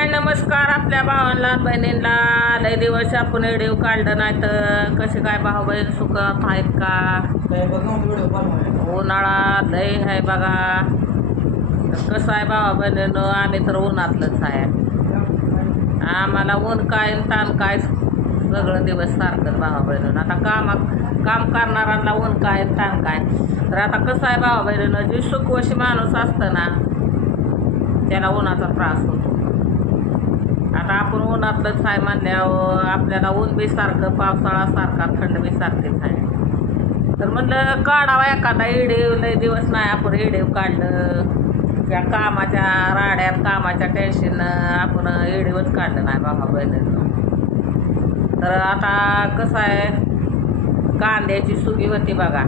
हाय नमस्कार आपल्या भावांना बहिणींना. लय दिवस आपण व्हिडिओ काढलं नाही तर कसे काय भाऊ बहीण सुखात आहेत का? उन्हाळा लय आहे बघा. कसं आहे भावा बहिणीनं? आम्ही तर उन्हातलंच आहे. आम्हाला ऊन काय ताण काय सगळं दिवस सारखंच भावा बहिणीनं. आता कामा काम करणाऱ्यांना ऊन काय ताण काय. तर आता कसं आहे भावा बहिणीनं? जी सुखवशी माणूस असतं ना त्याला उन्हाचा त्रास होतो. आता आपण उन्हातलंच आहे म्हणल्यावर आपल्याला ऊन बी सारखं पावसाळासारखा थंड बी सारखेच आहे. तर म्हणलं काढावा एखादा इडेव लय दिवस नाही आपण इडेव काढलं. त्या कामाच्या राड्यात कामाच्या टेन्शन आपण इडेवच काढलं नाही बाबा बहिणीनं तर आता कसं आहे कांद्याची सुगी होती बघा.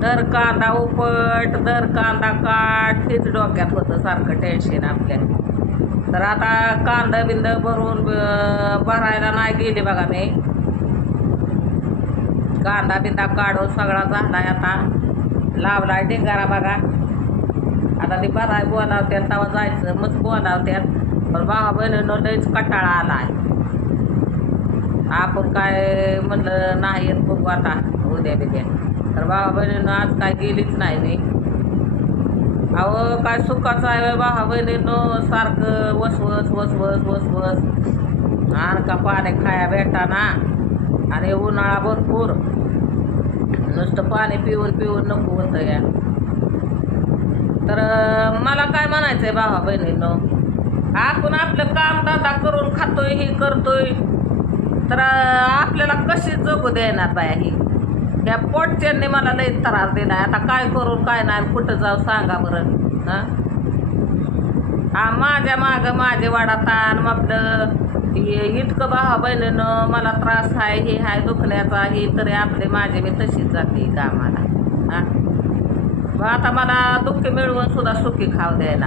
दर कांदा उपट दर कांदा काट हेच डोक्यात होतं सारखं टेन्शन आपल्या. तर आता कांदा बिंद भरून भरायला नाही गेले बघा मी. कांदा बिंदा काढून सगळा झाला आता. लावला ढिंगारा बघा. आता ते भराय बोलावत्यात तेव्हा जायचं मग बोलावत्यात. पण भावा बहिणीनं लयच कटाळा आहे आपण काय म्हणलं नाही येत बघू आता उद्या बिद्या. तर भावा बहिणीनं आज काय गेलीच नाही मी. अहो काय सुखाचं आहे भावा बहिणीनं सारखं वसवस वसवस वसवस आण का पाणी खाया भेटा ना. आणि उन्हाळा भरपूर. नुसतं पाणी पिऊन पिऊन नको होतं या. तर मला काय म्हणायचं आहे भावा बहिणीनं? आपण आपलं काम धंदा करून खातोय हे करतोय. तर आपल्याला कशी जगू देणार बाया ही? ह्या पोटच्यांनी मला लई त्रास दिला. आता काय करून काय नाही कुठं जाऊ सांगा बरं. हां? हा माझ्या मागं माझे वाडातान मग आपलं इतकं भावा बहिणीनं मला त्रास आहे हे आहे दुखण्याचा हे तरी आपले माझे मी तशीच जाते कामाला. हां? मग आता मला दुःखी मिळवून सुद्धा सुखी खाऊ द्यायला.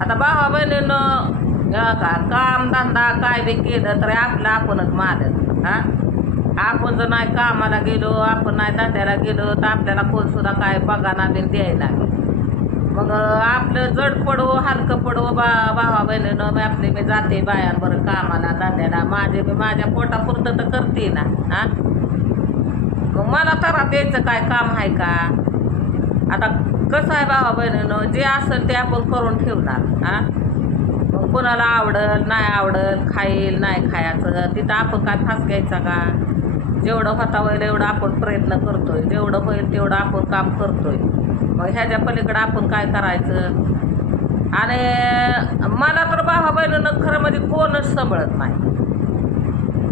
आता भावा बहिणीनं का काम धंदा काय बी केलं तरी आपलं आपणच मालक. हां? आपण जर नाही कामाला गेलो आपण नाही धंद्याला गेलो तर आपल्याला कोण सुद्धा काय बघाना बी द्यायला मग आपलं जड पडो हलकं पडो बा भावा बहिणीनं मी आपले मी जाते बायांवर कामाला धंद्याला. माझे मी माझ्या पोटापुरतं तर करते ना हां? मग मला तर द्यायचं काय काम आहे का? आता कसं आहे भावा बहिणीनं? जे असेल ते आपण करून ठेवणार हां? मग कोणाला आवडल नाही आवडल खाईल नाही खायचं तिथं आपण काय फास घ्यायचा का? जेवढं होता होईल एवढं आपण प्रयत्न करतोय जेवढं होईल तेवढं आपण काम करतोय. मग ह्याच्या पलीकडं आपण काय करायचं? आणि मला तर भावा बहिणीनं खरं म्हणजे कोणच सांभाळत नाही.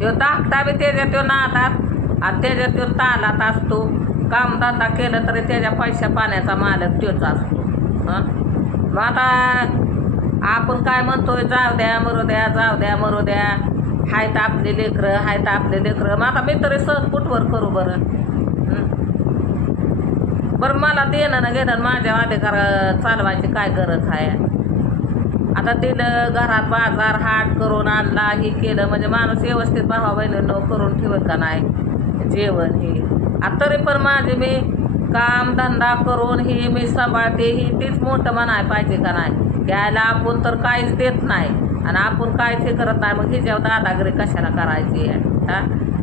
तो धाकटा बी त्याच्यात तो नादात आणि त्याच्यात तो तालात असतो. कामधंदा केलं तरी त्याच्या पैशा पाण्याचा मालक तोच असतो. मग आता आपण काय म्हणतोय? जाऊ द्या मरू द्या जाऊ द्या मरू द्या. हायत आपले लेकरं हायत आपले लेकरं. मग आता मी तरी सण कुठवर करू बरं. बरं मला देणं ना घेणं माझ्या अधिकार चालवायची काय गरज आहे आता दिलं घरात बाजार हाट करून आणला हे केलं म्हणजे माणूस व्यवस्थित भावा बहिणीनं करून ठेवत का नाही? जेवण हे. आता तरी पण माझे मी काम धंदा करून हे मी सांभाळते ही तीच मोठं म्हणाय पाहिजे का नाही? घ्यायला आपण तर काहीच देत नाही. आणि आपण काय हे करत नाही मग हिच्यावर दादागिरी कशाला करायची आहे? हा?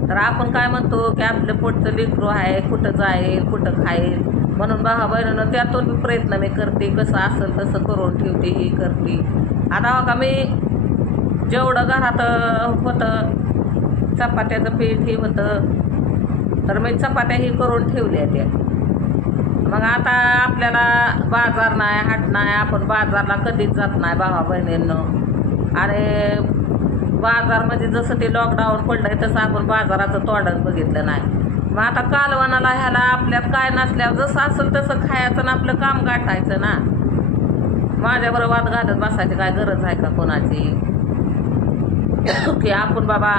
तर आपण काय म्हणतो की आपलं पोटचं लेकरू आहे कुठं जाईल कुठं खाईल? म्हणून भावा बहिणीनं त्यातून मी प्रयत्न मी करते कसं असेल तसं करून ठेवते ही करते. आता का मी जेवढं घरात होतं चपात्याचं पीठ हे होतं तर मी चपात्या ही करून ठेवल्या त्या. मग आता आपल्याला बाजार नाही हाट नाही आपण बाजारला कधीच जात नाही भावा बहिणींना. आणि बाजारमध्ये जसं ते लॉकडाऊन पडलंय तसं आपण बाजाराचं तोंडच बघितलं नाही. मग आता कालवणाला ह्याला आपल्यात काय नसल्यावर जसं असेल तसं खायचं ना आपलं काम गाठायचं ना. माझ्याबरोबर वाद घालत बसायची काय गरज आहे का कोणाची? की आपण बाबा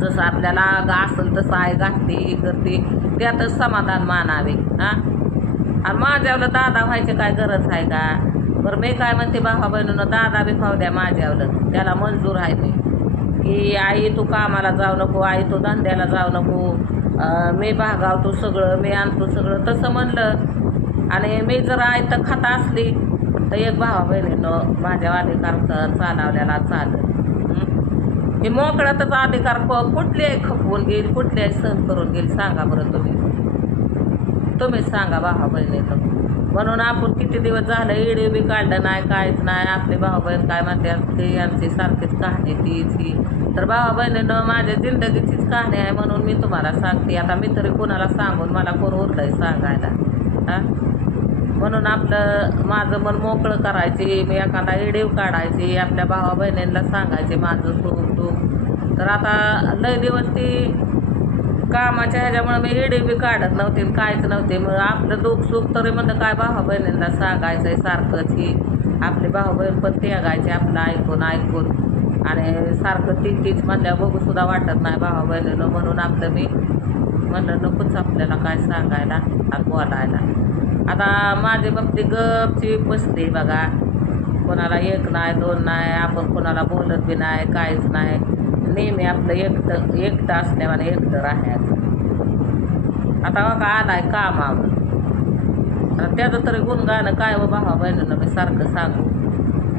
जसं आपल्याला असेल तसं आहे गाठते हे करते त्यातच समाधान मानावे हां? आणि माझ्यावर दादा व्हायची काय गरज आहे का? बरं मी काय म्हणते भावा बहिणीनं दादा बी खाऊ द्या माझ्यावलं त्याला मंजूर आहे मी की आई तू कामाला जाऊ नको आई तू धंद्याला जाऊ नको. मी भागावतो सगळं मी आणतो सगळं. तसं म्हणलं. आणि मी जर आई तर खाता असली तर एक भावा बहिणीनं माझ्या अधिकार चालवल्याला चालत हे? मोकळ्यातच अधिकार कुठली कुठल्याही खपवून घेईल कुठल्याही सहन करून घेईल सांगा बरं तुम्ही. तुम्ही सांगा भावा बहिणीनं. म्हणून आपण किती दिवस झालं इडे बी काढलं नाही काहीच नाही. आपले भाऊ बहीण काय म्हणते ते यांची सारखीच कहाणी तीच ही. तर भावा बहिणीनं माझ्या जिंदगीचीच कहाणी आहे म्हणून मी तुम्हाला सांगते. आता मी तरी कोणाला सांगून मला कोण उरलंय सांगायला हां? म्हणून आपलं माझं मन मोकळं करायची मी एखादा इडीव काढायची आपल्या भावा बहिणींना सांगायचे माझं सुख दुःख. तर आता लय दिवस ती कामाच्या ह्याच्यामुळे मी इडी बी काढत नव्हते कायच नव्हते. मग आपलं दुःख सुख तरी म्हणलं काय भावा बहिणींना सांगायचं आहे सारखंच ही. आपले भाऊ बहीण पण त्यागायचे आपलं ऐकून ऐकून. आणि सारखं ती तीच म्हणल्या बघूसुद्धा वाटत नाही भावा बहिणीनं म्हणून आपलं मी म्हणलं नकोच आपल्याला काय सांगायला आणि बोलायला. आता माझे बाबती गपची बसली बघा. कोणाला एक नाही दोन नाही आपण कोणाला बोलत बी नाही काहीच नाही. नेहमी आपलं एकटं एकटं असल्यावर एकटं राहायचं आता बघा आलाय कामावर. आता त्याचं तरी गुणगाणं काय व भावा बहिणीनं मी सारखं सांगू.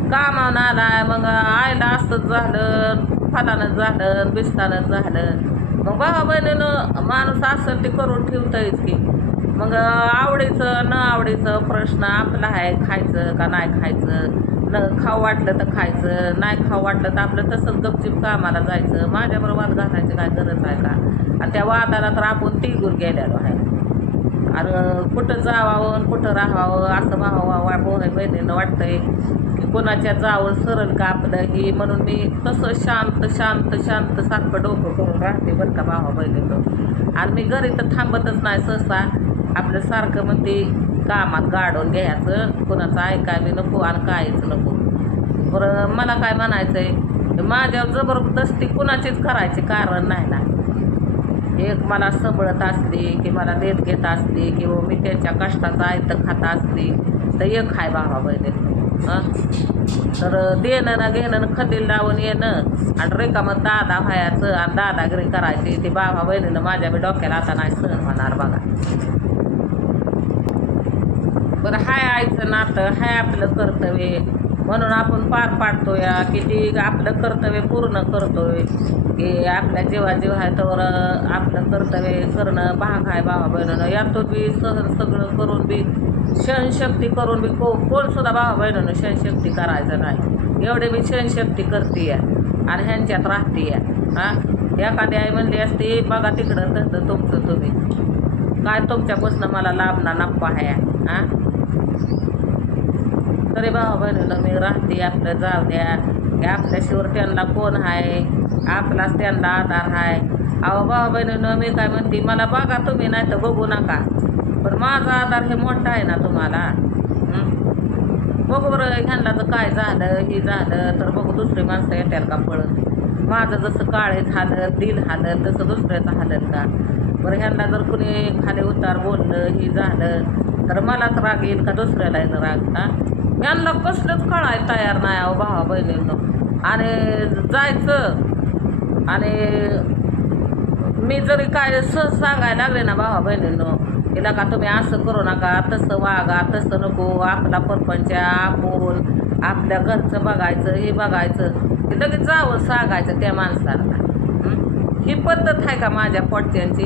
कामावून आलाय मग आईला असंच झालं फलानं झालं बिस्तानं झालं. मग भावा बहिणीनं माणूस असं ते करून ठेवतायच की. मग आवडीचं न आवडीचं प्रश्न आपला आहे खायचं का नाही खायचं? खाऊ वाटलं तर खायचं नाही खाऊ वाटलं तर आपलं तसंच गपचिप कामाला जायचं. माझ्याबरोबर वाद घालायची काय गरज आहे का? आणि त्या वादाला तर आपण तिघूर गेलेलो आहे. अरे कुठं जावावं आणि कुठं राहावं असं व्हावं वा पोहे बहिणीनं वाटतंय की कोणाच्या जावं सरळ का आपलं ही म्हणून मी तसं शांत शांत शांत सारखं डोकं करून राहते बरं का भावा बहिणीनं आणि मी घरी तर थांबतच नाही सहसा. आपलं सारखं म्हणते कामात गाडून घ्यायचं कोणाचं ऐकायला नको आणि काहीच नको. बरं मला काय म्हणायचं आहे माझ्यावर जबरदस्ती कुणाचीच करायची कारण नाही ना. एक मला सबळत असली की मला देत घेत असली किंवा मी त्याच्या कष्टाचं आयतं खात असली तर एक हाय भावा बहिणी. तर देणं ना घेणं खतील लावून येणं आणि रेकामं दादा व्हायचं आणि दादागिरी करायची ती भावा बहिणीनं माझ्या बी डोक्याला आता नाही सहन होणार बघा. बरं हाय आईचं नातं हाय आपलं कर्तव्य. म्हणून आपण पार पाडतोय किती आपलं कर्तव्य पूर्ण करतोय. की आपल्या जेव्हा जेव्हा आहे तर आपलं कर्तव्य करणं भाग आहे भावा बहिणीनं. यातून बी सहन सगळं करून बी सहनशक्ती करून बी को कोण सुद्धा भावा बहिणीनं सहनशक्ती करायचं नाही. एवढे मी सहनशक्ती करते आणि ह्यांच्यात राहते हां? एखादी आई म्हणली असते बघा तिकडं तसं तुमचं तुम्ही. काय तुमच्यापासून मला लाभ ना नप्पा आहे. हां? तरी भावा बहिणीनं मी राहते आपल्या जाऊ द्या. की आपल्याशिवर त्यांना कोण आहे आपलाच त्यांना आधार आहे अहो भाऊ बहिणीनं मी काय म्हणते मला बघा तुम्ही नाही तर बघू नका. पण माझा आधार हे मोठा आहे ना तुम्हाला? बघू बरं ह्यांना तर काय झालं हे झालं तर बघू दुसरी माणसं येतात का पळत माझं जसं काळे झालं दिल हालं तसं दुसऱ्याचं हालत का? बरं ह्यांना जर कुणी खाली उतार बोललं हे झालं तर मलाच राग येईल का? दुसऱ्याला येईल राग का यांना कसलंच कळाय तयार नाही अहो भावा बहिणींनो. आणि जायचं. आणि मी जरी काय सहज सांगायला लागले ना भावा बहिणींनो तिला का तुम्ही असं करू नका? तसं वागा तसं नको. आपला परपंच आपण आपल्या घरचं बघायचं हे बघायचं. ते लगेच जावं सांगायचं त्या माणसाला. ही? पद्धत आहे का माझ्या पोटच्यांची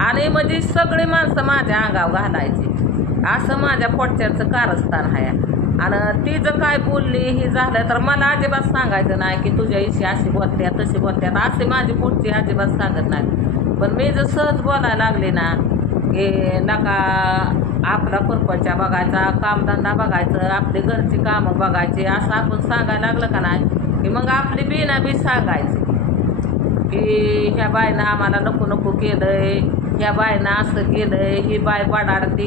आणि म्हणजे सगळी माणसं माझ्या अंगावर घालायची. असं माझ्या पोटच्याचं कारस्थान आहे. आणि ती जर काय बोलली हे झालं तर मला अजिबात सांगायचं नाही की तुझ्या इशी अशी बोलत्या तशी बोलत्यात असे माझी पुढची अजिबात सांगत नाही पण मी जर सहज बोलायला लागले ना की नका आपला परपंचा बघायचा कामधंदा बघायचं आपली घरची कामं बघायची असं आपण सांगायला लागलं का नाही की मग आपली बिना बी सांगायची. की ह्या बायनं आम्हाला नको नको केलं आहे ह्या बायनं असं केलंय ही बाय बडाडती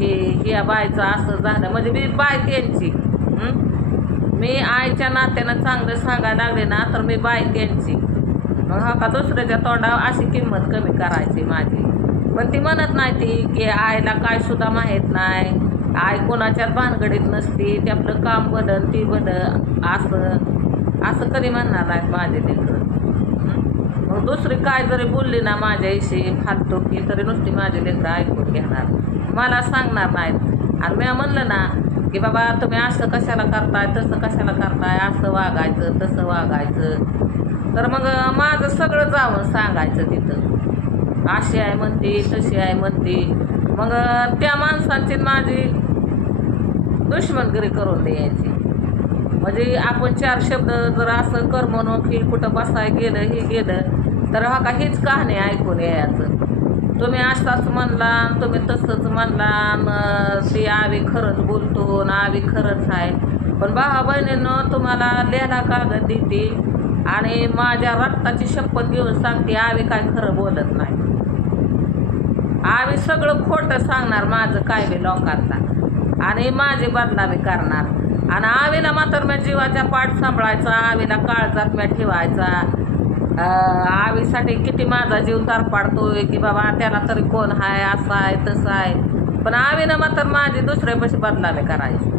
हे ह्या बायचं असं झालं. म्हणजे मी बाय त्यांची. मी आईच्या नात्यानं चांगलं सांगायला लागले ना तर मी बाय त्यांची. मग हा का दुसऱ्याच्या तोंडावर अशी किंमत कमी करायची माझी. पण ती म्हणत नाही ती की आईला काय सुद्धा माहीत नाही. आई कोणाच्याच भानगडीत नसती. ते आपलं काम बदल ती बदल. असं असं कधी म्हणणार नाहीत माझे ते. मग दुसरी काय जरी बोलली ना माझ्याशी फालतू की तरी नुसती माझे लेकरं ऐकून घेणार. मला सांगणार नाहीत. आणि मी म्हणलं ना की बाबा तुम्ही असं कशाला करताय तसं कशाला करताय असं वागायचं तसं वागायचं. तर मग माझं सगळं जाऊन सांगायचं तिथं. अशी आहे म्हणते तशी आहे म्हणते. मग त्या माणसांची माझी दुश्मनगिरी करून द्यायची. म्हणजे आपण चार शब्द जर असं कर म्हणून की कुठं बसाय गेलं हे गेलं तर हा काहीच कहाणी ऐकून यायचं. तुम्ही असताच म्हणला तुम्ही तसंच म्हणला न ती आवी खरंच बोलतो ना आवी खरंच आहे. पण भावा बहिणीनं तुम्हाला लिहायला कागद देते आणि माझ्या रक्ताची शपथ घेऊन सांगते आवी काय खरं बोलत नाही. आम्ही सगळं खोटं सांगणार माझं काय बी लोकांना. आणि माझी बदनामी करणार. आणि आवीला मात्र मी जीवाच्या पाठ सांभाळायचा आवीला काळजात मी ठेवायचा. आवीसाठी किती माझा जीव तर पाडतोय की बाबा त्याला तरी कोण आहे असं आहे तसं आहे पण आवीनं मात्र माझी दुसऱ्यापाशी बदनामी करायची.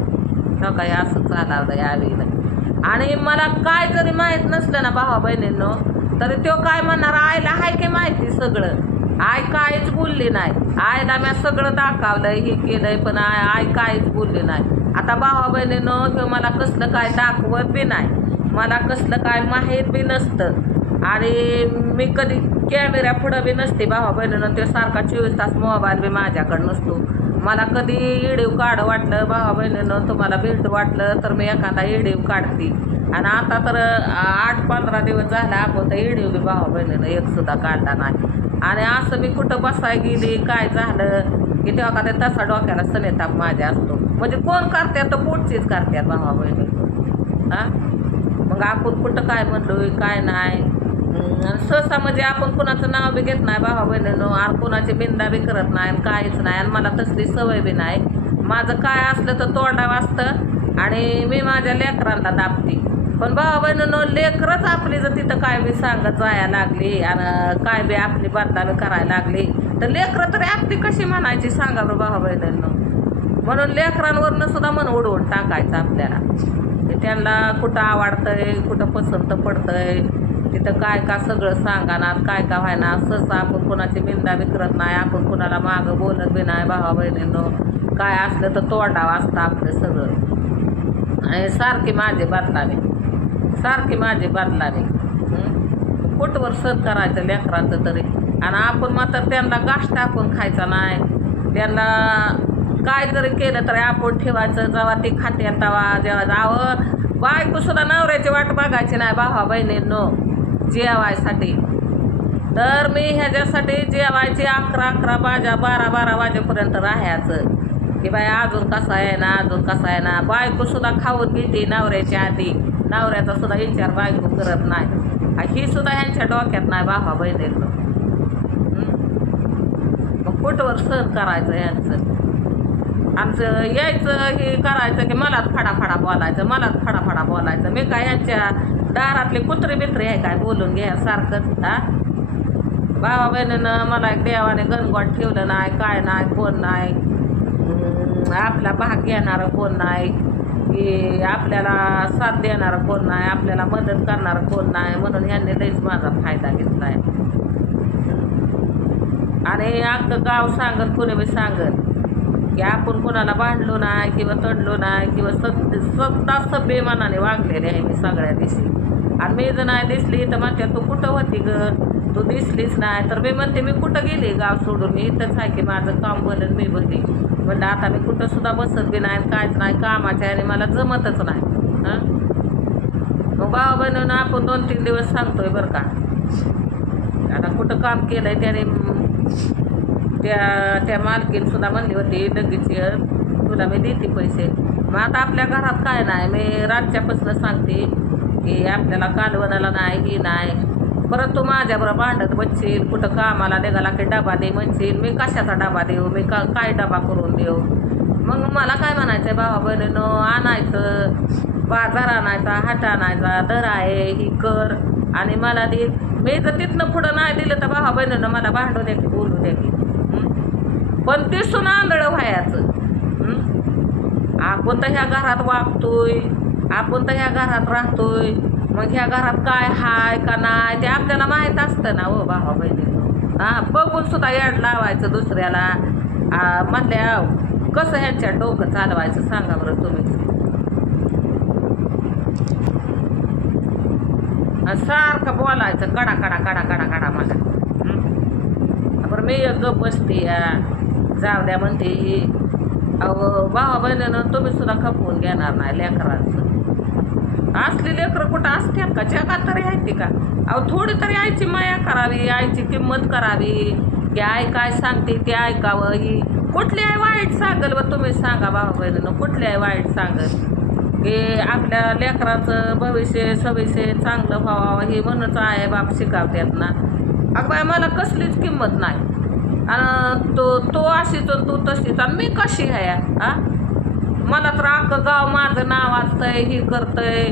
हो काय असं चालवलं या आवीनं. आणि मला काय जरी माहीत नसलं ना भावा बहिणींनो तरी तो काय म्हणणार आईला आहे की माहिती सगळं? आई काहीच बोलली नाही. आईला मी सगळं दाखवलंय हे केलंय पण आय आई काहीच बोलली नाही. आता भावा बहिणीनं हे मला कसलं काय दाखवत बी नाही. मला कसलं काय माहीत बी नसतं. आणि मी कधी कॅमेऱ्या पुढं बी नसते भावा बहिणीनं ते सारखा चोवीस तास मोबाईल बी माझ्याकडं नसतो. मला कधी इडीव काढ वाटलं भावा बहिणीनं तुम्हाला भेट वाटलं तर मी एखादा इडीव काढते आणि आता तर आठ पंधरा दिवस झाला आपण तर इडीव बी भावा बहिणीनं एकसुद्धा काढला नाही. आणि असं मी कुठं बसाय गेली काय झालं? की तेव्हा का ते तसा डोक्याला सनेताप माझ्या असतो. म्हणजे कोण करतात तर पोटचीच करतात भावा बहिणी. हां? मग आपण कुठं काय म्हणलो काय नाही? सहसा म्हणजे आपण कुणाचं नाव बी घेत नाही भावा बहिणीनं आणि कुणाची बिंदा बी करत नाही आणि काहीच नाही. आणि मला तसली सवय बी नाही. माझं काय असलं तर तोंडा वाचतं आणि मी माझ्या लेकरांना दाबते. पण भावा बहिणीनं लेकरच आपली जर तिथं काय बी सांगत जायला लागली आणि काय बी आपली बदनामी करायला लागली तर लेकरं तरी आपली कशी म्हणायची सांगा बरं भावा बहिणीनं? म्हणून लेकरांवरनं सुद्धा मन उडवून टाकायचं आपल्याला. त्यांना कुठं आवडतंय कुठं पसंत पडतंय तिथं काय का सगळं सांगानात काय का व्हायना? सहसा आपण कोणाची बिंदा विकरत नाही आपण कोणाला मागं बोलत बी नाही भावा बहिणीनं. काय असलं तर तोंडावं असतं आपलं सगळं. आणि सारखी माझी बदलावी सारखी माझी बदलावी हं? कुठवर सत करायचं लेकरांचं तरी. आणि आपण मात्र त्यांना गाठ टाकून खायचा नाही. त्यांना काय जरी केलं तरी आपण ठेवायचं जेव्हा ते खाते तेव्हा जेव्हा जावं. बायको सुद्धा नवऱ्याची वाट बघायची नाही भावा बहिणींनो. जेवायसाठी. तर मी ह्याच्यासाठी जेवायचे अकरा अकरा वाजा बारा बारा वाजेपर्यंत राहायचं. की बाई अजून कसा आहे ना अजून कसा आहे ना. बायको सुद्धा खाऊन घेते नवऱ्याच्या आधी. नवऱ्याचा सुद्धा विचार बायको करत नाही. ही सुद्धा ह्यांच्या डोक्यात नाही बाबा बहिणींनो. मग कुठवर सर करायचं यांचं. आमचं यायचं हे करायचं की मलाच फडाफडा बोलायचं मलाच फडाफडा बोलायचं. मी काय यांच्या दारातले कुत्रे बित्रे आहे काय बोलून घ्या सारखंच हा? भावा बहिणीनं मला एक देवाने गणगोट ठेवलं नाही काय नाही कोण नाही. आपला भाग घेणारं कोण नाही. की आपल्याला साथ देणारं कोण नाही आपल्याला मदत करणारं कोण नाही म्हणून ह्यांनी लईच माझा फायदा घेतला आहे आणि अख्खं गाव सांगत कोणी बी सांगत की आपण कोणाला भांडलो नाही किंवा तडलो नाही किंवा सत सत्ता सभ्यमानाने वागलेले आहे मी सगळ्या दिवशी. आणि मी जर नाही दिसली तर म्हणते तू कुठं होती ग? तू दिसलीच नाही. तर मी म्हणते मी कुठं गेली गाव सोडून? मी इथंच आहे की माझं काम बोलेल मी बघी म्हणलं आता मी कुठंसुद्धा बसत बी नाही कायच नाही कामाच्या आणि मला जमतच नाही. हां? मग भावा बनवून आपण दोन तीन दिवस सांगतोय बरं का. आता कुठं काम केलं आहे त्याने त्या त्या मालकीन सुद्धा म्हणली होती लगेच तुला मी देते पैसे. मग आता आपल्या घरात काय नाही मी रातच्यापासून सांगते की आपल्याला कालवणाला नाही ही नाही. परत तू माझ्याबरोबर भांडत बसशील कुठं कामाला निघाला की डबा दे म्हणशील मी कशाचा डबा देऊ मी का काय डबा करून देऊ? मग मला काय म्हणायचं आहे भावा बहिणीनं आणायचं बाजार आणायचा हाट आणायचा दर आहे ही कर. आणि मला दे. मी जर तिथनं पुढं नाही दिलं तर भावा बहिणीनं मला भांडू द्या की बोलू द्या की. पण ते सुना आंधळं व्हायचं आपण तर ह्या घरात वागतोय. आपण तर ह्या घरात राहतोय. मग ह्या घरात काय हाय का नाही ते आपल्याला माहीत असतं ना हो भावा बहिणी. हा बघून सुद्धा याड लावायचं दुसऱ्याला. म्हणल्या कसं ह्यांच्या डोकं चालवायचं सांगा बरं तुम्ही. सारखं बोलायचं कडा कडा कडा कडा कडा मला. बरं मी एक गप बसते या. जाऊ द्या म्हणते. अहो भावा बहिणीनं तुम्ही सुद्धा खपवून घेणार नाही लेकरांचं. असली लेकरं कुठं असतात का? जगात तरी आहे का? अहो थोडी तरी आईची माया करावी आईची किंमत करावी. की आई काय सांगते ते ऐकावं. ही कुठली आई वाईट सांगल व तुम्ही सांगा बाबा बहिणीनं कुठली आई वाईट सांगल? की आपल्या लेकराचं भविष्य सविष्य चांगलं व्हावं हे म्हणूनच आहे बाप शिकावतात ना. अगं बाय मला कसलीच किंमत नाही. आणि तो तो अशीच तू तशीच. आणि मी कशी आहे हा? मला तर अख्खं गाव माझं नाव वाचतंय हे करतंय.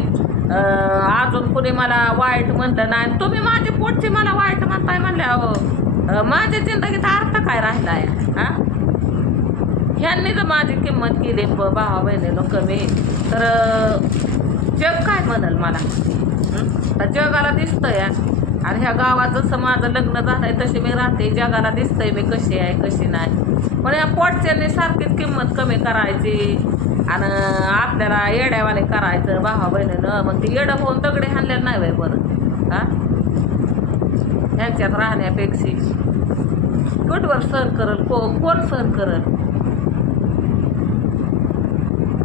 अजून कुणी मला वाईट म्हणलं नाही. आणि तुम्ही माझी पोटची मला वाईट म्हणताय म्हणल्या हो. माझ्या जिंदगीत अर्थ काय राहिला आहे हा? ह्यांनी जर माझी किंमत केली ब- भावा बहिणीनं कमी तर जग काय म्हणल मला? तर जगाला दिसतंय. आणि ह्या गावात जसं माझं लग्न झालंय तशी मी राहते. जगाला दिसतंय मी कशी आहे कशी नाही. पण या पोटच्यांनी सारखीच किंमत कमी करायची. आणि आपल्याला येड्यावाले करायचं भावा बहिणीनं. मग ते येडं होऊन दगडे हाणलेलं नाही बाई बरं. हा? ह्यांच्यात राहण्यापेक्षा. कुठवर सहन करल? को कोण सहन करल?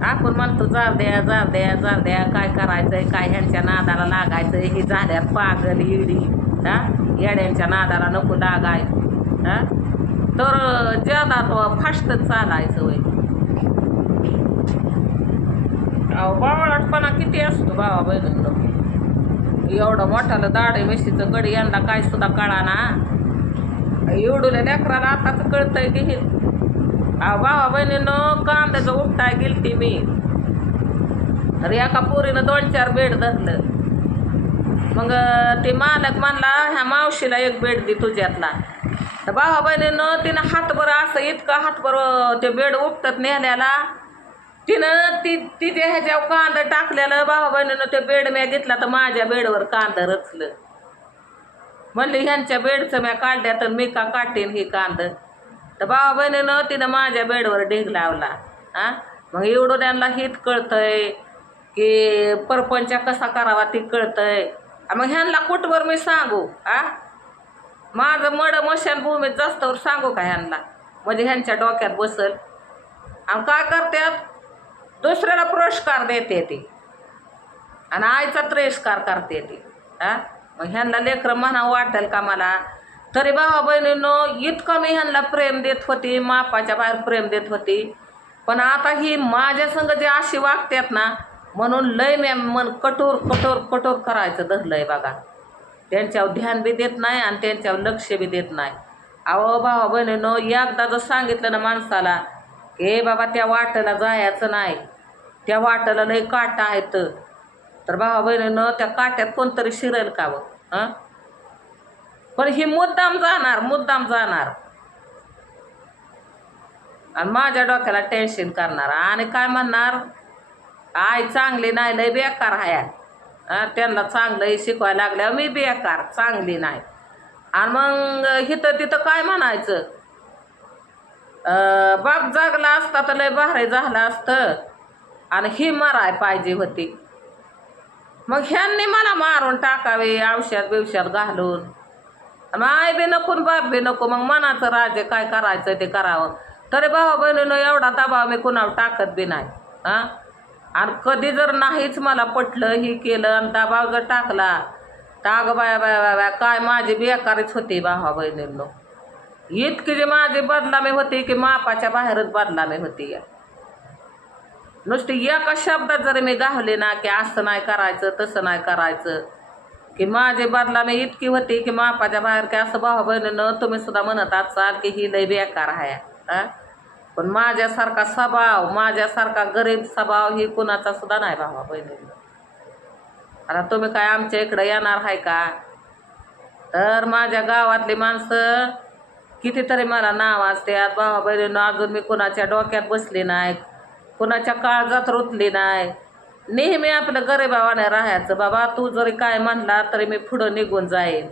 आपण म्हणतो जार द्या जार द्या जार द्या काय करायचंय काय ह्यांच्या नादाला लागायचंय हे झाल्यात पागल इडी. हा? येड्यांच्या नादाला नको लागाय. हा? तर ज्यादा फास्टच चालायचं वय अहो बावळटपणा किती असतो भावा बहिणींनो. एवढं मोठालं दाढे मिशीचं गडी यांना काय सुद्धा कळा ना एवढूल्या लेकराला आताच कळतंय की हे. अहो भावा बहिणीनं कांद्याचं उपटाय गेलती मी. तर एका पोरीनं दोन चार बेड धरलं. मग ते मालक म्हणला ह्या मावशीला एक बेड दे तुझ्यातला. तर भावा बहिणीनं तिनं हातभर असं इतकं हातभर ते बेड उपटत नेल्याला तिनं ती तिच्या ह्याच्यावर कांदा टाकलेलं बाबा बहिणीनं ते बेड म्या घेतला तर माझ्या बेडवर कांदा रचलं. म्हणलं ह्यांच्या बेडचं म्या काढल्या तर मी का काटेन हे कांद? तर बाबा बहिणीनं तिनं माझ्या बेडवर ढीग लावला. हा मग एवढं त्यांना हित कळतंय की परपंच कसा करावा ती कळतंय. मग ह्यांना कुठवर मी सांगू? हा माझं मड मशानभूमीत जास्तवर सांगू का ह्यांना? म्हणजे ह्यांच्या डोक्यात बसल. आणि काय करतात दुसऱ्याला पुरस्कार देते ती. आणि आईचा तिरस्कार करते ती. हा? मग ह्यांना लेकरं म्हणावं वाटेल का मला? तरी भावा बहिणीनं इतकं मी ह्यांना प्रेम देत होती मापाच्या बाहेर प्रेम देत होती. पण आता ही माझ्या संग जे अशी वागतात ना म्हणून लय मी मन कठोर कठोर कठोर करायचं धरलंय बघा. त्यांच्यावर ध्यान बी देत नाही आणि त्यांच्यावर लक्ष बी देत नाही. अहो भावा बहिणीनं एकदा जर सांगितलं ना माणसाला की बाबा त्या वाटेला जायचं नाही. त्या वाटेला लय काटा आहेत. तर भावा बहिणीनं त्या काट्यात कोणतरी शिरेल का बघ हं? पण ही मुद्दाम जाणार मुद्दाम जाणार. आणि माझ्या डोक्याला टेन्शन करणार. आणि काय म्हणणार? आई चांगली नाही लय बेकार आहे. त्यांना चांगलं शिकवायला लागल्यावर मी बेकार चांगली नाही. आणि मग हिथं तिथं काय म्हणायचं? बाप जागला असता तर लय भारी झालं असतं. आणि ही माराय पाहिजे होती. मग ह्यांनी मला मारून टाकावे औषध बिवशात घालून. मग आई बी नको बाप बी नको मग मनाचं राज्य काय करायचं ते करावं. तरी भावा बहिणीनं एवढा दबाव मी कुणावर टाकत बी नाही हां? आणि कधी जर नाहीच मला पटलं ही केलं आणि दबाव जर टाकला तर बाया बाया बाया काय माझी बेकारीच होती भावा बहिणींनो. इतकी जी माझी बदनामी होती की मापाच्या बाहेरच बदलामी होती या. नुसती एका शब्दात जरी मी गावले ना की असं नाही करायचं तसं नाही करायचं. की माझे बदला मी इतकी होती की मापाच्या बाहेर की असं भाऊ बहिणीनं तुम्ही सुद्धा म्हणत असाल की ही लय बेकार आहे. हा? पण माझ्यासारखा स्वभाव माझ्यासारखा गरीब स्वभाव ही कुणाचा सुद्धा नाही भावा बहिणीनं. आता तुम्ही काय आमच्या इकडं येणार आहे का? तर माझ्या गावातली माणसं कितीतरी मला नाव असतात. भावा बहिणीनं अजून मी कुणाच्या डोक्यात बसली नाही कुणाच्या काळजात रुतली नाही. नेहमी आपलं गरिबावाने राहायचं. बाबा तू जरी काय म्हणला तरी मी पुढं निघून जाईन.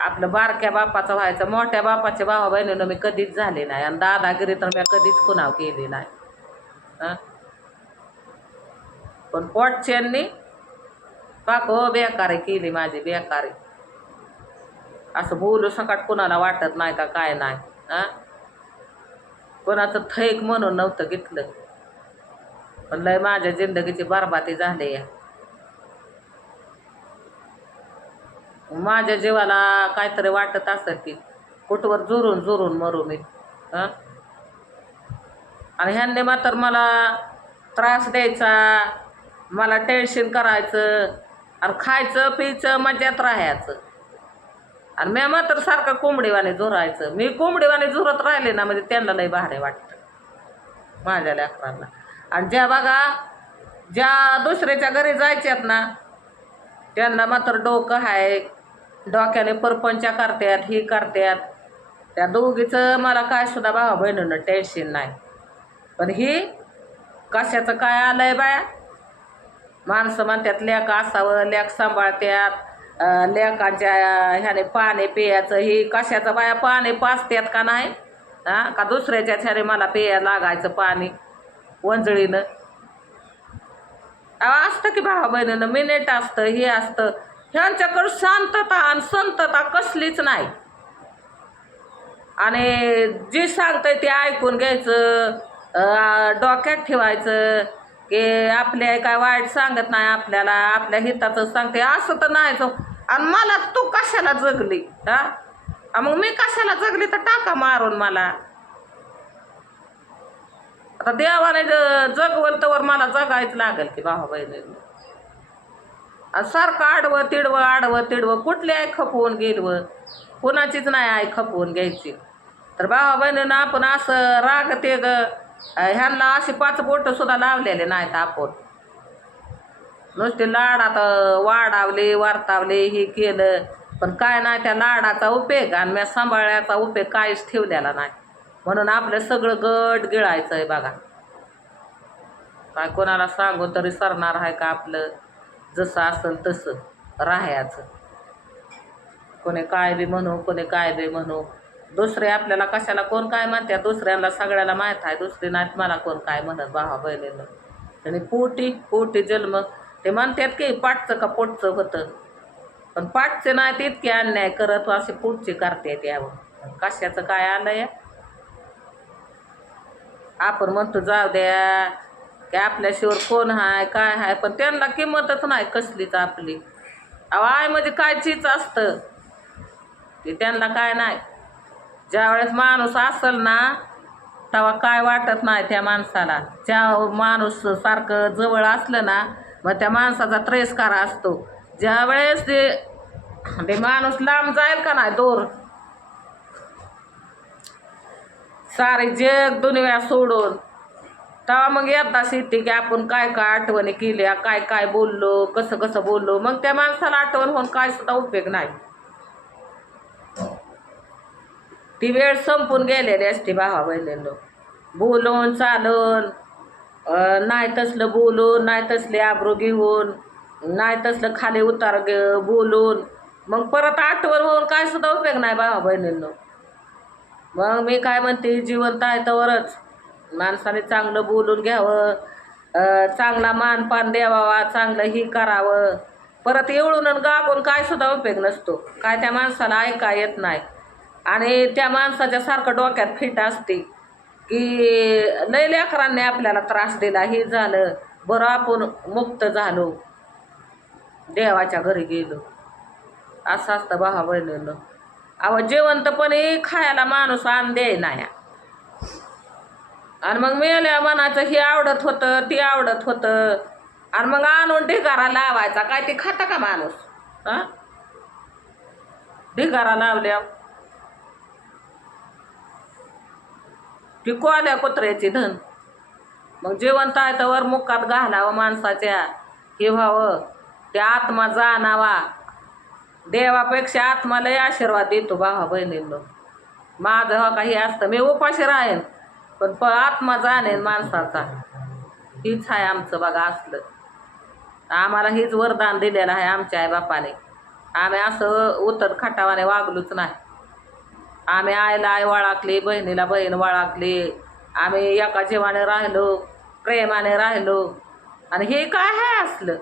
आपलं बारक्या बापाचं व्हायचं. मोठ्या बापाच्या भावा बहिणीनं मी कधीच झाले नाही. आणि दादागिरी तर मी कधीच कुणाव केली नाही. पण पोटच्यांनी पाको हो बेकारी केली माझी बेकारी. असं बोलू सकाट कुणाला वाटत नाही का काय नाही. हा? कोणाचं थैक म्हणून नव्हतं घेतलं. पण लय माझ्या जिंदगीची बरबादी झाली. या माझ्या जीवाला काहीतरी वाटत असत की कुठवर जुरून जुरून मरू मी. आणि ह्यांनी मात्र मला त्रास द्यायचा मला टेन्शन करायचं आणि खायचं पियचं मज्जात राहायचं. आणि मी मात्र सारखं कोंबडीवाने झुरायचं. मी कोंबडीवाने झुरत राहिले ना म्हणजे त्यांना लय भारी वाटतं. माझ्या लेकरांना. आणि ज्या बघा ज्या दुसऱ्याच्या घरी जायच्यात ना त्यांना मात्र डोकं आहे डोक्याने परपंचा करतात ही करतात त्या दोघीचं मला काय सुद्धा भावा बहिणीनं टेन्शन नाही. पण ही कशाचं काय आलं आहे बाया? माणसं म्हणतात लेक असावं लेक सांभाळत्यात. लेखांच्या लेकाच्या ह्याने पाणी पियाचं ही कशाचं बाया पाणी पाचतात का नाही? हां का दुसऱ्याच्या ह्याने मला पिया लागायचं पाणी? वंजळीनं. अहो, असतं की भावा बहिणीनं मिनिट असतं हे असतं. ह्यांच्याकडं शांतता आणि संतता कसलीच नाही. आणि जे सांगतंय ते ऐकून घ्यायचं डोक्यात ठेवायचं की आपले काय वाईट सांगत नाही आपल्याला आपल्या हिताचं सांगते असं तर नाही तो हो. आणि मला तू कशाला जगली हा? मग मी कशाला जगली तर टाका मारून मला. आता देवाने जगवल तर मला जगायच लागेल की भावा बहिणी. सारखं आडवं तिडवं आडवं तिडवं कुठली आई खपवून गेलवं कुणाचीच नाही आई खपवून घ्यायची. तर भावा बहिणीनं आपण असं राग ते ग. ह्यांना अशी पाच बोट सुद्धा लावलेले नाहीत आपण. नुसते लाडात वाढावले वारतावले हे केलं. पण काय नाही त्या लाडाचा उपयोग आणि मी सांभाळण्याचा उपयोग काहीच ठेवलेला नाही. म्हणून आपलं सगळं गट गिळायचं आहे बघा. काय कोणाला सांगू तरी सरणार आहे का आपलं? जसं असेल तसं राहायचं. कोणी काय बी म्हणू कोणी काय बी म्हणू. दुसरे आपल्याला कशाला कोण काय म्हणतात दुसऱ्याला सगळ्याला माहीत आहे. दुसरी नाहीत मला कोण काय म्हणत भावा बहिणीनं. आणि पोटी पोटी जन्म. ते म्हणतात की पाठचं का पोटचं होतं? पण पाठचे नाहीत इतके अन्याय करत असे पोटचे करते यावं कशाचं काय आलं या आपण म्हणतो जाऊ द्या की आपल्याशिवर कोण हाय काय हाय? पण त्यांना किंमतच नाही कसलीच आपली. अहो आय म्हणजे काय चीज असतं. ते त्यांना काय नाही. ज्यावेळेस माणूस असेल ना तेव्हा काय वाटत नाही त्या माणसाला. ज्या माणूस सारखं जवळ असलं ना मग त्या माणसाचा त्रेसकार असतो. ज्यावेळेस ते ते माणूस लांब जाईल का नाही दोर? सारे जग दुनिया सोडून. तेव्हा मग एकदाच येते की आपण काय काय आठवणी केल्या काय काय बोललो कसं कसं बोललो मग त्या माणसाला आठवण होऊन काय सुद्धा उपयोग नाही. ती वेळ संपून गेलेली असते भावा बहिणींनो. बोलून चालून नाही तसलं बोलून नाही तसले आब्रू घेऊन नाही तसलं खाली उतार बोलून मग परत आठवण होऊन काय सुद्धा उपयोग नाही भावा बहिणींनो. मग मी काय म्हणते जिवंत आहे तरच माणसाने चांगलं बोलून घ्यावं. चांगला मानपान द्यावा चांगलं ही करावं. परत एवढून आणि गागून काय सुद्धा उपयोग नसतो. काय त्या माणसाला ऐका येत नाही. आणि त्या माणसाच्या सारखं डोक्यात फिट असते की लय लेकरांनी आपल्याला त्रास दिला हे झालं बरं आपण मुक्त झालो. देवाच्या घरी गेलो. असं असतं भावा बहिणीनं. अहो जेवंतपणे खायला माणूस आण द्याय नाही आणि मग मेल्या मनाचं हे आवडत होतं ते आवडत होतं. आणि मग आणून ढिगारा लावायचा. काय ते खाता का माणूस? हा? ढिगारा लावल्या ती कोल्या कुत्र्याची धन. मग जिवंत आहे तर वर मुखात घालावं माणसाच्या. हे व्हावं. ते आत्मा जाणावा. देवापेक्षा आत्मालाही आशीर्वाद देतो भावा बहिणींनो. माझं हो काही असतं मी उपाशी राहीन पण प आत्मा जाणेन माणसाचा. हीच आहे आमचं बघा असलं. आम्हाला हीच वरदान दिलेलं आहे आमच्या आई बापाने आम्ही असं उतर खटावाने वागलोच नाही. आम्ही आईला आई वळाकली बहिणीला बहीण वळाकली आम्ही एका जीवाने राहिलो प्रेमाने राहिलो. आणि हे काय आहे असलं?